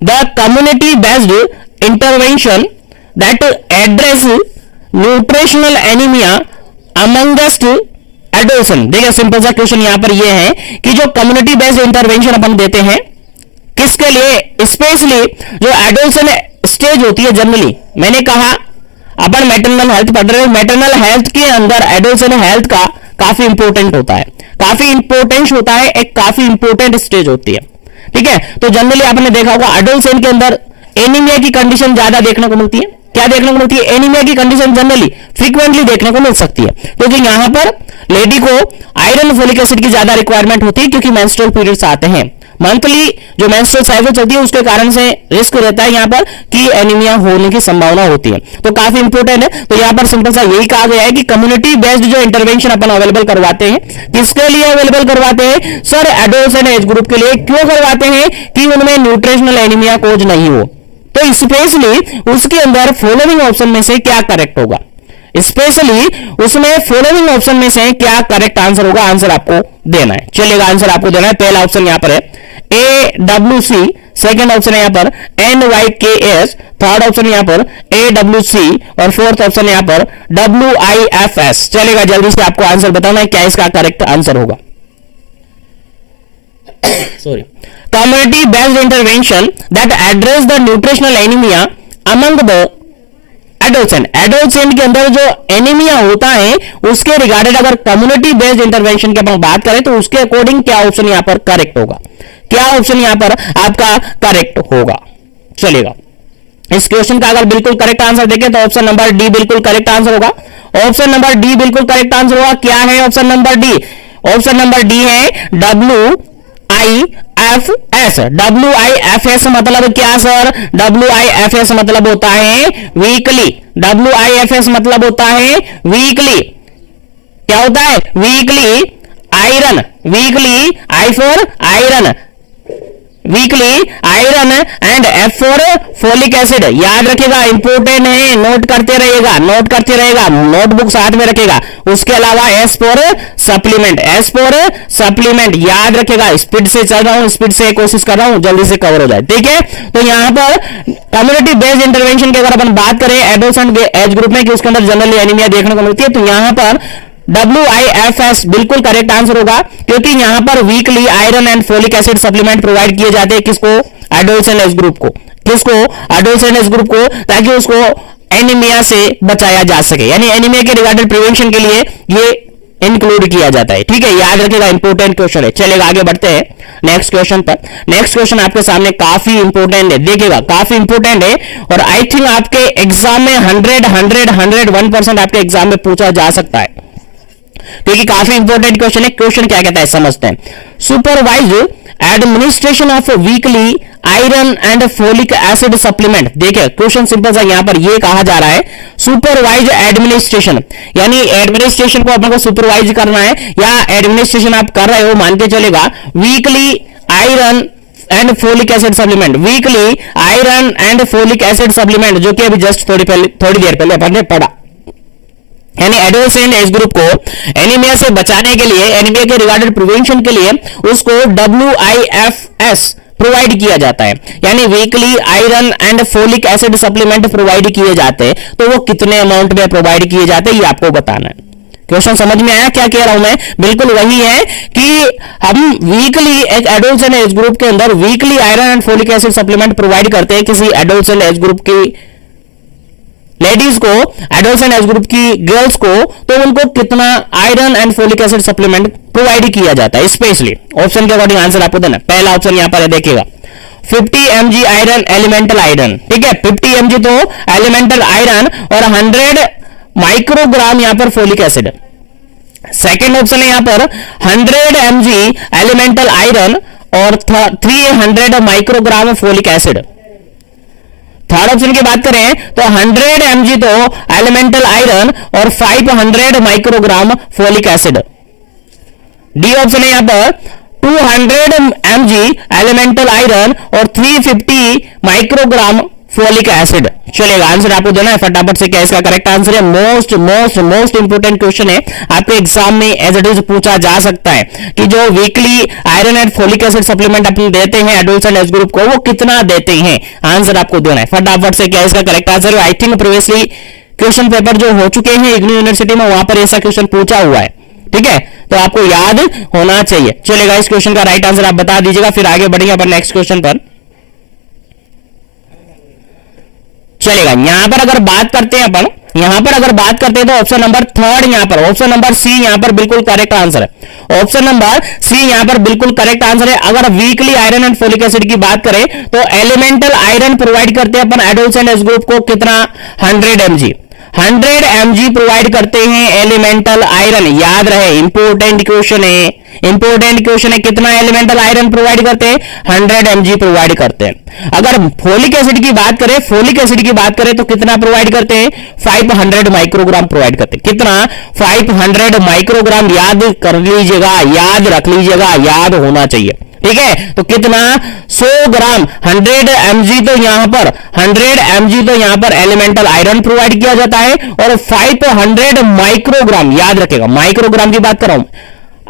The community based intervention that address nutritional anaemia amongst adolescent. देखिए simple सा question यहां पर यह है कि जो कम्युनिटी बेस्ड इंटरवेंशन अपन देते हैं किसके लिए, स्पेशली जो एडोल्सेंट स्टेज होती है जनरली, मैंने कहा अपन मैटरनल हेल्थ पढ़ रहे हो, मैटरनल हेल्थ के अंदर एडोल्सेंट हेल्थ का काफी इंपॉर्टेंट होता है, काफी इंपॉर्टेंट होता है, एक काफी इंपॉर्टेंट स्टेज होती है, ठीक है। तो जनरली आपने देखा होगा एडोल्सेंट के अंदर एनीमिया की कंडीशन ज्यादा देखने को मिलती है। क्या देखने को मिलती है? एनीमिया की कंडीशन जनरली फ्रीक्वेंटली देखने को मिल सकती है, क्योंकि तो यहां पर लेडी को आयरन फोलिक एसिड की ज्यादा रिक्वायरमेंट होती है, क्योंकि मेंस्ट्रुअल पीरियड्स आते हैं, मंथली जो मेंस्ट्रुअल साइकिल चलती है उसके कारण से रिस्क रहता है यहां पर कि एनीमिया होने की संभावना होती है, तो काफी इंपॉर्टेंट है। तो यहां पर सिंपल सा यही कहा गया है कि कम्युनिटी बेस्ड जो इंटरवेंशन अपन अवेलेबल करवाते हैं, किसके लिए अवेलेबल करवाते हैं सर? एडोल्सेंट एज ग्रुप के लिए। क्यों करवाते हैं? कि उनमें न्यूट्रिशनल एनीमिया कोज नहीं हो। तो स्पेशली उसके अंदर फॉलोइंग ऑप्शन में से क्या करेक्ट होगा, स्पेशली उसमें फॉलोइंग ऑप्शन में से क्या करेक्ट आंसर होगा, आंसर आपको देना है। चलेगा, आंसर आपको देना है। पहला ऑप्शन यहां पर है AWC, सेकंड ऑप्शन है यहां पर NYKS, थर्ड ऑप्शन यहां पर AWC और फोर्थ ऑप्शन यहां पर WIFS। चलेगा, जल्दी से आपको आंसर बताना है क्या इसका करेक्ट आंसर होगा। Sorry, community based intervention that address the nutritional anaemia among the adolescent. Adolescent के अंदर जो एनीमिया होता है उसके रिगार्डेड अगर कम्युनिटी बेस्ड इंटरवेंशन की अपन बात करें तो उसके अकॉर्डिंग क्या ऑप्शन यहां पर करेक्ट होगा, क्या ऑप्शन यहां पर आपका करेक्ट होगा। चलेगा, इस क्वेश्चन का अगर बिल्कुल करेक्ट आंसर देखें तो ऑप्शन नंबर डी बिल्कुल करेक्ट आंसर होगा। ऑप्शन नंबर डी बिल्कुल करेक्ट आंसर होगा। क्या है option number D? Option number D है WIFS। WIFS मतलब क्या सर? WIFS मतलब होता है वीकली। WIFS मतलब होता है वीकली। क्या होता है? Weekly iron, weekly I for iron, weekly iron and F for folic acid. याद रखिएगा, इंपोर्टेंट है, नोट करते रहिएगा, नोट करते रहेगा, नोटबुक साथ में रखेगा। उसके अलावा S for supplement, S for supplement याद रखेगा। स्पीड से चल रहा हूं, स्पीड से कोशिश कर रहा हूं जल्दी से कवर हो जाए, ठीक है। तो यहां पर कम्युनिटी बेस्ड इंटरवेंशन की अगर अपन बात करें एडोल्सेंट एज ग्रुप में कि उसके अंदर जनरली एनीमिया देखने को मिलती है, तो यहां पर WIFS बिल्कुल करेक्ट आंसर होगा, क्योंकि यहां पर weekly iron and folic acid supplement provide किए जाते हैं। किसको? एडोल्सेंट एज ग्रुप को। किसको? एडोल्सेंट एज ग्रुप को, ताकि उसको एनीमिया से बचाया जा सके, यानी एनीमिया के रिगार्डेड प्रिवेंशन के लिए ये इंक्लूड किया जाता है, ठीक है। याद रखिएगा, इंपॉर्टेंट क्वेश्चन है। चलेगा, आगे बढ़ते हैं नेक्स्ट क्वेश्चन पर। नेक्स्ट क्वेश्चन आपके सामने काफी इंपॉर्टेंट है, देखिएगा काफी इंपॉर्टेंट है, और आई थिंक आपके एग्जाम में 101% आपके एग्जाम में पूछा जा सकता है, क्योंकि काफी इंपॉर्टेंट क्वेश्चन है। क्वेश्चन क्या कहता है समझते हैं। Supervise administration of weekly iron and folic acid supplement. देखिए क्वेश्चन सिंपल सा यहां पर ये कहा जा रहा है सुपरवाइज एडमिनिस्ट्रेशन, यानी एडमिनिस्ट्रेशन को अपन को सुपरवाइज करना है, या एडमिनिस्ट्रेशन आप कर रहे हो मान के चलेगा weekly iron and folic acid supplement, weekly iron and folic acid supplement, जो कि अभी जस्ट थोड़ी देर पहले अपन ने पढ़ा। यानी एडोल्सेंट एज ग्रुप को एनीमिया से बचाने के लिए, एनीमिया के रिगार्डेड प्रिवेंशन के लिए उसको WIFS प्रोवाइड किया जाता है, यानी weekly iron and folic acid supplement provide किए जाते हैं। तो वो कितने अमाउंट में प्रोवाइड किए जाते हैं ये आपको बताना है। क्वेश्चन समझ में आया क्या कह रहा हूं मैं? बिल्कुल वही है कि हम वीकली एक एडोल्सेंट एज ग्रुप के अंदर weekly iron and folic acid supplement provide करते हैं किसी एडोल्सेंट एज ग्रुप की लेडीज को, एडोल्सेंट एज ग्रुप की गर्ल्स को, तो उनको कितना iron and folic acid supplement provide किया जाता है स्पेशली। ऑप्शन के अकॉर्डिंग आंसर आपको देना। पहला ऑप्शन यहां पर है, देखिएगा 50 mg आयरन एलिमेंटल आयरन, ठीक है, 50 mg तो एलिमेंटल आयरन और 100 माइक्रोग्राम यहां पर फोलिक एसिड। सेकेंड ऑप्शन है यहां पर 100 mg एलिमेंटल आयरन और 300 microgram folic acid. Third option की बात करें तो 100 mg तो एलिमेंटल आयरन और 500 microgram folic acid. D option है यहां पर 200 mg एलिमेंटल आयरन और 350 माइक्रोग्राम फोलिक एसिड। चलेगा, आंसर आपको देना है फटाफट से, क्या इसका करेक्ट आंसर है। Most most most important question है, आपके एग्जाम में एज इट इज पूछा जा सकता है कि जो weekly iron and folic acid supplement अपने देते हैं एडोल्ट एज ग्रुप को, वो कितना देते हैं, आंसर आपको देना है फटाफट से, क्या इसका करेक्ट आंसर है। I think previously question paper जो हो चुके हैं इग्नू यूनिवर्सिटी में, वहां पर ऐसा क्वेश्चन पूछा हुआ है, ठीक है, तो आपको याद होना चाहिए। चलेगा, इस क्वेश्चन का राइट आंसर आप बता दीजिएगा, फिर आगे बढ़ेंगे अपन नेक्स्ट क्वेश्चन पर। चलेगा, यहां पर अगर बात करते हैं अपन, यहां पर अगर बात करते हैं तो ऑप्शन नंबर थर्ड, यहां पर ऑप्शन नंबर सी यहां पर बिल्कुल करेक्ट आंसर है। ऑप्शन नंबर सी यहां पर बिल्कुल करेक्ट आंसर है। अगर weekly iron and folic acid की बात करें तो एलिमेंटल आयरन प्रोवाइड करते हैं अपन एडोल्सेंट एज ग्रुप को, कितना 100 mg, 100 mg प्रोवाइड करते हैं एलिमेंटल आयरन। याद रहे, इंपोर्टेंट क्वेश्चन है, इंपोर्टेंट क्वेश्चन है, कितना एलिमेंटल आयरन प्रोवाइड करते हैं, 100 mg प्रोवाइड करते हैं। अगर फोलिक एसिड की बात करें, फोलिक एसिड की बात करें तो कितना प्रोवाइड करते हैं, 500 माइक्रोग्राम प्रोवाइड करते हैं। कितना, 500 माइक्रोग्राम। याद कर लीजिएगा, याद रख लीजिएगा, याद होना चाहिए, ठीक है। तो कितना, 100 ग्राम, 100 mg तो यहां पर 100 mg तो यहां पर एलिमेंटल आयरन प्रोवाइड किया जाता है, और 500 माइक्रोग्राम, याद रखेगा माइक्रोग्राम की बात कर रहा हूं,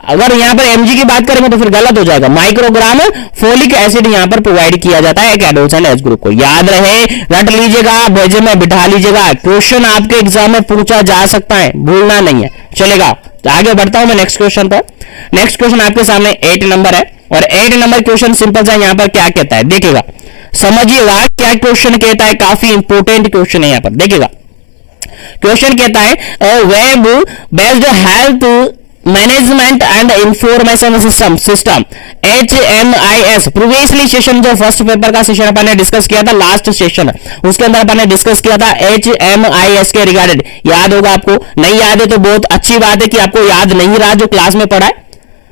अगर यहां पर mg की बात करेंगे तो फिर गलत हो जाएगा, माइक्रोग्राम फोलिक एसिड यहां पर प्रोवाइड किया जाता है एक एडोल्सेंट एज ग्रुप को। याद रहे, रट लीजिएगा, भेजे में बिठा लीजिएगा, क्वेश्चन आपके एग्जाम में पूछा जा सकता है, भूलना नहीं है। चलेगा, तो आगे बढ़ता हूं मैं नेक्स्ट क्वेश्चन पर। नेक्स्ट क्वेश्चन आपके सामने 8 नंबर है, और 8 नंबर क्वेश्चन सिंपल सा यहां पर क्या कहता है, देखिएगा, समझिएगा क्या क्वेश्चन कहता है, काफी इंपोर्टेंट क्वेश्चन है यहां पर। देखिएगा, क्वेश्चन कहता है web based health management and information system HMIS। Previously session जो फर्स्ट पेपर का सेशन अपन ने डिस्कस किया था, लास्ट सेशन, उसके अंदर अपन ने डिस्कस किया था HMIS के रिगार्डेड। याद होगा आपको, नहीं याद है तो बहुत अच्छी बात है कि आपको याद नहीं रहा जो क्लास में पढ़ा है,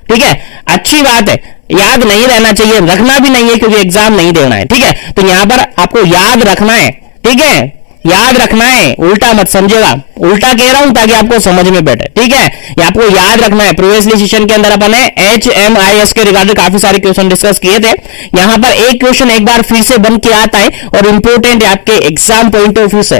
ठीक है, अच्छी बात है, याद नहीं रहना चाहिए, रखना भी नहीं है क्योंकि एग्जाम नहीं देना है, ठीक है। तो यहां पर आपको याद रखना है, ठीक है, याद रखना है, उल्टा मत समझेगा, उल्टा कह रहा हूं ताकि आपको समझ में बैठे, ठीक है, ये आपको याद रखना है। प्रीवियसली सेशन के अंदर अपन ने HMIS के रिगार्डेड काफी सारे क्वेश्चन डिस्कस किए थे। यहां पर एक क्वेश्चन एक बार फिर से बन के आता है और इंपोर्टेंट है आपके एग्जाम पॉइंट ऑफ व्यू से,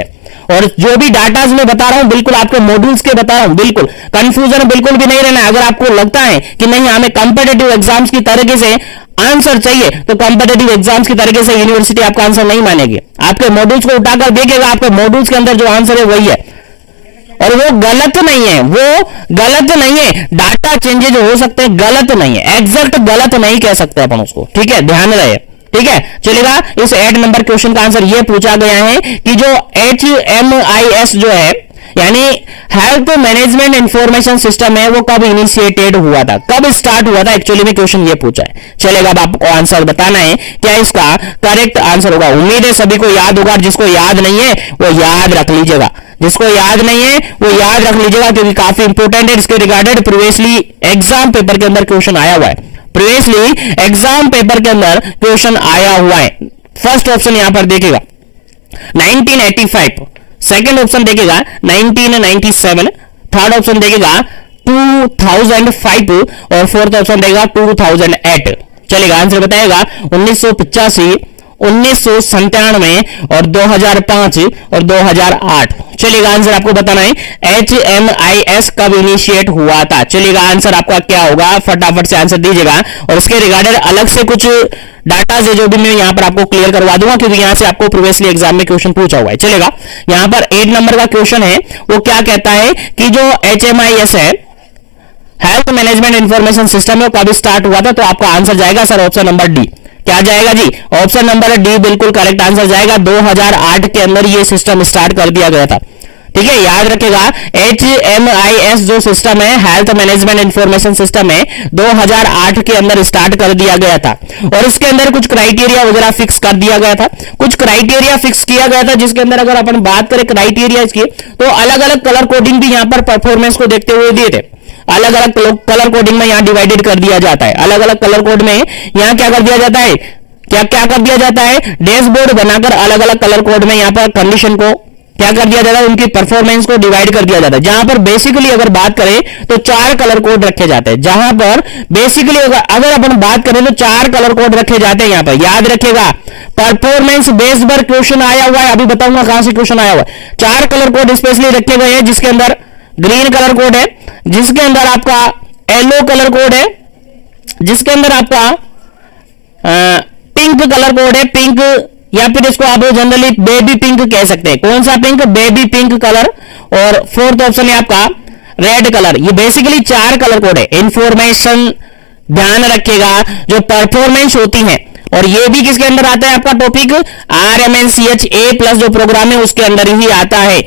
और जो भी डाटाज मैं बता रहा हूं बिल्कुल आपके मॉड्यूल्स के बता रहा हूं, बिल्कुल कंफ्यूजन बिल्कुल भी नहीं रहना है। अगर आपको लगता है कि नहीं हमें कंपेटिटिव एग्जाम्स की तरीके से आंसर चाहिए, तो कंपेटिटिव एग्जाम्स की तरीके से यूनिवर्सिटी आपका आंसर नहीं मानेगी, आपके मॉड्यूल्स को उठाकर देखेगा, आपके मॉड्यूल्स के अंदर जो आंसर है वही है, और वो गलत नहीं है, वो गलत नहीं है, डाटा चेंजेज हो सकते हैं, गलत नहीं है, एग्जैक्ट गलत नहीं कह सकते अपन उसको, ठीक है, ध्यान रहे, ठीक है। चलेगा, इस 8 नंबर क्वेश्चन का आंसर ये पूछा गया है कि जो HMIS जो है यानी हेल्थ मैनेजमेंट इंफॉर्मेशन सिस्टम है, वो कब इनिशिएटेड हुआ था, कब स्टार्ट हुआ था, एक्चुअली में क्वेश्चन ये पूछा है। चलेगा, अब आपको आंसर बताना है क्या इसका करेक्ट आंसर होगा। उम्मीद है सभी को याद होगा, जिसको याद नहीं है वो याद रख लीजिएगा, जिसको याद नहीं है वो याद रख लीजिएगा, क्योंकि काफी इंपोर्टेंट है इसके रिगार्डेड। प्रीवियसली एग्जाम पेपर के अंदर क्वेश्चन आया हुआ है, प्रीवियसली एग्जाम पेपर के अंदर क्वेश्चन आया हुआ है। फर्स्ट ऑप्शन यहां पर देखिएगा 1985, सेकेंड ऑप्शन देखिएगा 1997, थर्ड ऑप्शन देखिएगा 2005, और फोर्थ ऑप्शन देगा 2008। चलेगा, आंसर बताएगा 1985, 1997 और 2005 और 2008। चलेगा, आंसर आपको बताना है HMIS कब इनिशिएट हुआ था। चलेगा, आंसर आपका क्या होगा, फटाफट से आंसर दीजिएगा, और इसके रिगार्डेड अलग से कुछ डाटा है जो भी मैं यहां पर आपको क्लियर करवा दूंगा, क्योंकि यहां से आपको प्रीवियसली एग्जाम में क्वेश्चन पूछा हुआ है। चलेगा, यहां पर 8 नंबर का क्वेश्चन है, वो क्या कहता है कि जो HMIS है हेल्थ मैनेजमेंट इंफॉर्मेशन सिस्टम है, कब स्टार्ट हुआ था, तो आपका आंसर जाएगा सर ऑप्शन नंबर डी। क्या जाएगा जी, ऑप्शन नंबर डी बिल्कुल करेक्ट आंसर जाएगा। 2008 के अंदर ये सिस्टम स्टार्ट कर दिया गया था, ठीक है, याद रखेगा। HMIS जो सिस्टम है, हेल्थ मैनेजमेंट इंफॉर्मेशन सिस्टम है, 2008 के अंदर स्टार्ट कर दिया गया था, और इसके अंदर कुछ क्राइटेरिया वगैरह फिक्स कर दिया गया था, कुछ क्राइटेरिया फिक्स किया गया था, जिसके अंदर अगर अपन बात करें क्राइटेरिया की, तो अलग अलग कलर कोडिंग भी यहां पर परफॉर्मेंस को देखते हुए दिए थे। अलग अलग कलर कोडिंग में यहां डिवाइडेड कर दिया जाता है, अलग अलग कलर कोड में यहां क्या कर दिया जाता है, क्या क्या कर दिया जाता है, डैशबोर्ड बनाकर अलग अलग कलर कोड में यहां पर कंडीशन को क्या कर दिया जाता है, उनकी परफॉर्मेंस को डिवाइड कर दिया जाता है। जहां पर बेसिकली अगर बात करें तो 4 कलर कोड रखे जाते हैं। जहां पर बेसिकली अगर अपन बात करें तो 4 कलर कोड रखे जाते हैं। यहां पर याद रखिएगा, परफॉर्मेंस बेस्ड पर क्वेश्चन आया हुआ है, अभी बताऊंगा कहां से क्वेश्चन आया हुआ है। 4 कलर कोड स्पेशली रखे गए हैं, जिसके अंदर ग्रीन कलर कोड है, जिसके अंदर आपका येलो कलर कोड है, जिसके अंदर आपका पिंक कलर कोड है, पिंक, या फिर इसको आप जनरली बेबी पिंक कह सकते हैं। कौन सा पिंक, बेबी पिंक कलर। और फोर्थ ऑप्शन है आपका रेड कलर। ये बेसिकली 4 कलर कोड है। इंफॉर्मेशन ध्यान रखिएगा, जो परफॉर्मेंस होती है, और ये भी किसके अंदर आता है आपका टॉपिक, RMNCH A+ जो प्रोग्राम है उसके अंदर ही आता है,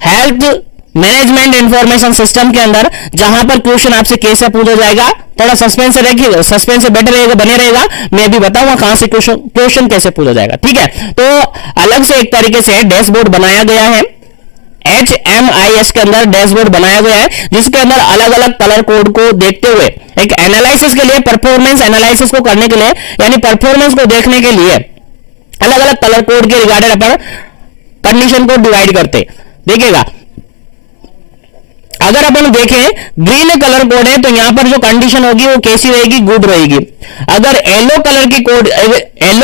हेल्थ मैनेजमेंट इंफॉर्मेशन सिस्टम के अंदर, जहां पर क्वेश्चन आपसे कैसे पूछा जाएगा। थोड़ा सस्पेंस से रखिएगा, सस्पेंस से बेटर रहेगा, बने रहेगा, मैं भी बताऊंगा कहां से क्वेश्चन कैसे पूछा जाएगा। ठीक है, तो अलग से एक तरीके से डैशबोर्ड बनाया गया है, HMIS के अंदर डैशबोर्ड बनाया गया है, जिसके अंदर अलग अलग कलर कोड को देखते हुए एक एनालिसिस के लिए, परफॉर्मेंस एनालिसिस को करने के लिए, यानी परफॉर्मेंस को देखने के लिए अलग अलग कलर कोड के रिगार्डेड अपन कंडीशन को डिवाइड करते। देखिएगा, अगर अपन देखें ग्रीन कलर कोड है तो यहां पर जो कंडीशन होगी वो कैसी रहेगी, गुड रहेगी। अगर येलो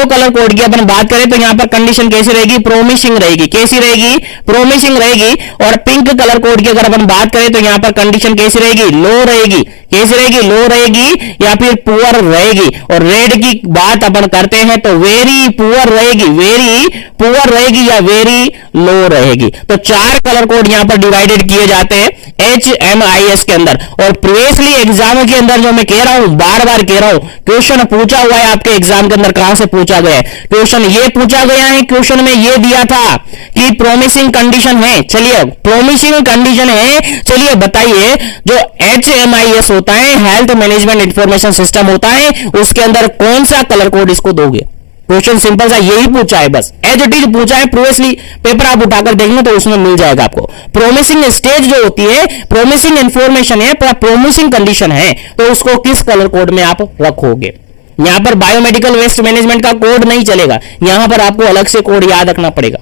कलर कोड की अपन बात करें तो यहां पर कंडीशन कैसी रहेगी, प्रोमिसिंग रहेगी। कैसी रहेगी, प्रोमिसिंग रहेगी। और पिंक कलर कोड की अगर अपन बात करें तो यहां पर कंडीशन कैसी रहेगी, लो रहेगी। कैसी रहेगी, लो रहेगी या फिर पुअर रहेगी। और रेड की बात अपन करते हैं तो वेरी पुअर रहेगी, वेरी पुअर रहेगी या वेरी लो रहेगी। तो 4 कलर कोड यहां पर डिवाइडेड किए जाते हैं HMIS के अंदर। और प्रीवियसली एग्जाम के अंदर जो मैं कह रहा हूं, बार बार कह रहा हूं, क्वेश्चन पूछा हुआ है आपके एग्जाम के अंदर। कहां से पूछा गया है क्वेश्चन, ये पूछा गया है, क्वेश्चन में ये दिया था कि प्रोमिसिंग कंडीशन है। चलिए, प्रोमिसिंग कंडीशन है, चलिए बताइए, जो HMIS होता है, हेल्थ मैनेजमेंट इंफॉर्मेशन सिस्टम होता है, उसके अंदर कौन सा कलर कोड इसको दोगे। क्वेश्चन सिंपल सा यही पूछा है, बस एज इट इज पूछा है। प्रीवियसली पेपर आप उठाकर देखेंगे तो उसमें मिल जाएगा आपको। प्रोमिसिंग स्टेज जो होती है, प्रोमिसिंग इंफॉर्मेशन है, प्रोमिसिंग कंडीशन है, तो उसको किस कलर कोड में आप रखोगे। यहां पर बायोमेडिकल वेस्ट मैनेजमेंट का कोड नहीं चलेगा, यहां पर आपको अलग से कोड याद रखना पड़ेगा।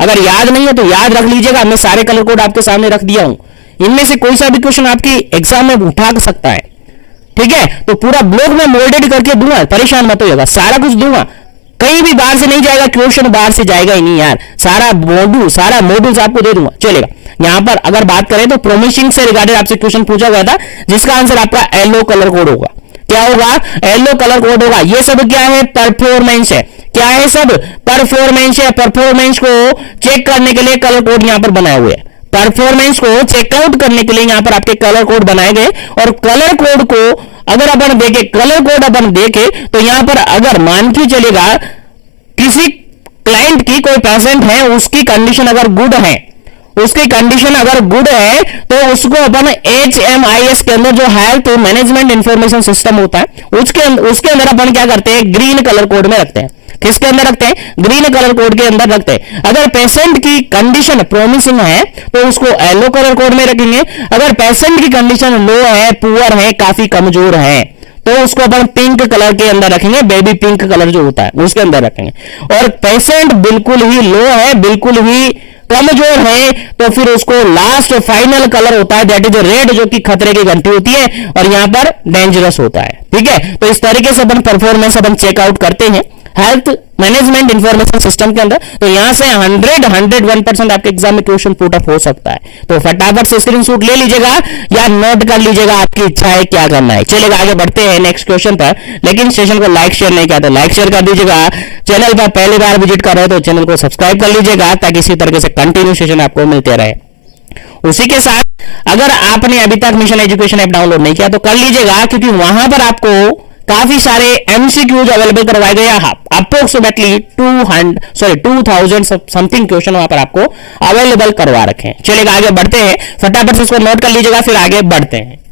अगर याद नहीं है तो याद रख लीजिएगा, मैं सारे कलर कोड आपके सामने रख दिया हूं, इनमें से कोई सा भी क्वेश्चन आपकी एग्जाम में उठा सकता है। ठीक है, तो पूरा ब्लॉक में मोल्डेड करके दूंगा, परेशान मत होइएगा, सारा कुछ दूंगा। कहीं भी बाहर से नहीं जाएगा, क्वेश्चन बाहर से जाएगा ही नहीं यार, सारा मॉड्यूल्स आपको दे दूंगा, चलेगा। यहां पर अगर बात करें तो प्रोमिसिंग से रिगार्डेड आपसे क्वेश्चन पूछा गया था, जिसका आंसर आपका येलो कलर कोड होगा। क्या होगा, येलो कलर कोड होगा। ये सब क्या है, परफॉर्मेंस है। क्या है, सब परफॉर्मेंस है। परफॉर्मेंस को चेक करने के लिए कलर कोड यहां पर बनाए हुए हैं। परफॉर्मेंस को चेकआउट करने के लिए यहां पर आपके कलर कोड बनाए गए। और कलर कोड को अगर अपन देखें, कलर कोड अपन देखें तो यहां पर अगर मान के चलेगा किसी क्लाइंट की कोई पेशेंट है, उसकी कंडीशन अगर गुड है, उसकी कंडीशन अगर गुड है तो उसको अपन HMIS के अंदर जो हेल्थ मैनेजमेंट इंफॉर्मेशन सिस्टम होता है उसके अंदर अपन क्या करते हैं, ग्रीन कलर कोड में रखते हैं। किसके अंदर रखते हैं, ग्रीन कलर कोड के अंदर रखते हैं। अगर पेशेंट की कंडीशन प्रोमिसिंग है तो उसको येलो कलर कोड में रखेंगे। अगर पेशेंट की कंडीशन लो है, पुअर है, काफी कमजोर है, तो उसको अपन पिंक कलर के अंदर रखेंगे, बेबी पिंक कलर जो होता है उसके अंदर रखेंगे। और पेशेंट बिल्कुल ही लो है, बिल्कुल ही कमजोर है, तो फिर उसको लास्ट फाइनल कलर होता है, दैट इज रेड, जो कि खतरे की घंटी होती है और यहां पर डेंजरस होता है। ठीक है, तो इस तरीके से अपन परफॉर्मेंस अपन चेकआउट करते हैं हेल्थ मैनेजमेंट इंफॉर्मेशन सिस्टम के अंदर। तो यहां से 101% आपके एग्जाम में क्वेश्चन पुट अप हो सकता है। तो फटाफट से स्क्रीनशॉट ले लीजिएगा या नोट कर लीजिएगा, आपकी इच्छा है क्या करना है। चलेगा, आगे बढ़ते हैं नेक्स्ट क्वेश्चन पर। लेकिन सेशन को लाइक शेयर नहीं किया तो लाइक शेयर कर दीजिएगा। चैनल पर पहली बार विजिट कर रहे हो तो चैनल को सब्सक्राइब कर लीजिएगा, ताकि इसी तरीके से कंटिन्यू सेशन आपको मिलते रहे। उसी के साथ अगर आपने अभी तक मिशन एजुकेशन ऐप डाउनलोड नहीं किया तो कर लीजिएगा, क्योंकि वहां पर आपको काफी सारे MCQs अवेलेबल करवाए गए हैं। अप्रोक्सीमेटली 2000 समथिंग क्वेश्चन वहां पर आपको अवेलेबल करवा रखे हैं। चलेगा, आगे बढ़ते हैं, फटाफट से इसको नोट कर लीजिएगा, फिर आगे बढ़ते हैं।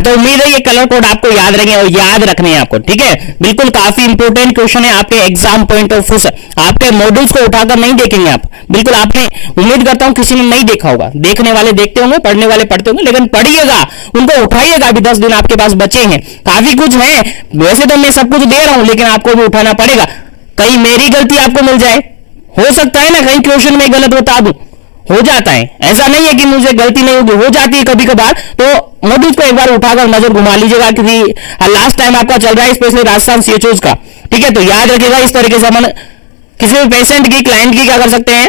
हाँ, तो उम्मीद है ये कलर कोड आपको याद रहेंगे और याद रखने हैं आपको, ठीक है। बिल्कुल काफी इंपोर्टेंट क्वेश्चन है आपके एग्जाम पॉइंट ऑफ व्यू से। आपके मॉड्यूल्स को उठाकर नहीं देखेंगे आप, बिल्कुल आपने, उम्मीद करता हूं किसी ने नहीं देखा होगा। देखने वाले देखते होंगे, पढ़ने वाले पढ़ते होंगे, लेकिन पढ़िएगा, उनको उठाइएगा। अभी 10 दिन आपके पास बचे हैं, काफी कुछ है। वैसे तो मैं सब कुछ दे रहा हूं, लेकिन आपको भी उठाना पड़ेगा। कहीं मेरी गलती आपको मिल जाए, हो सकता है ना कहीं क्वेश्चन में गलत बता दूं, हो जाता है। ऐसा नहीं है कि मुझे गलती नहीं होगी, हो जाती है कभी कभार। तो मॉड्यूल्स को एक बार उठाकर नजर घुमा लीजिएगा, क्योंकि लास्ट टाइम आपका चल रहा है स्पेशली राजस्थान सीएचओज का, ठीक है। तो याद रखिएगा, इस तरीके से अपन किसी भी पेशेंट की, क्लाइंट की क्या कर सकते हैं,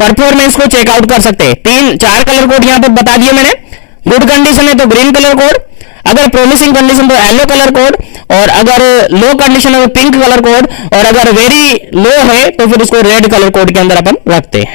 परफॉर्मेंस को चेकआउट कर सकते हैं। 3-4 कलर कोड यहां पर बता दिए मैंने। गुड कंडीशन है तो ग्रीन कलर कोड, अगर प्रोमिसिंग कंडीशन तो येलो कलर कोड, और अगर लो कंडीशन है तो पिंक कलर कोड, और अगर वेरी लो है तो फिर उसको रेड कलर कोड के अंदर अपन रखते हैं।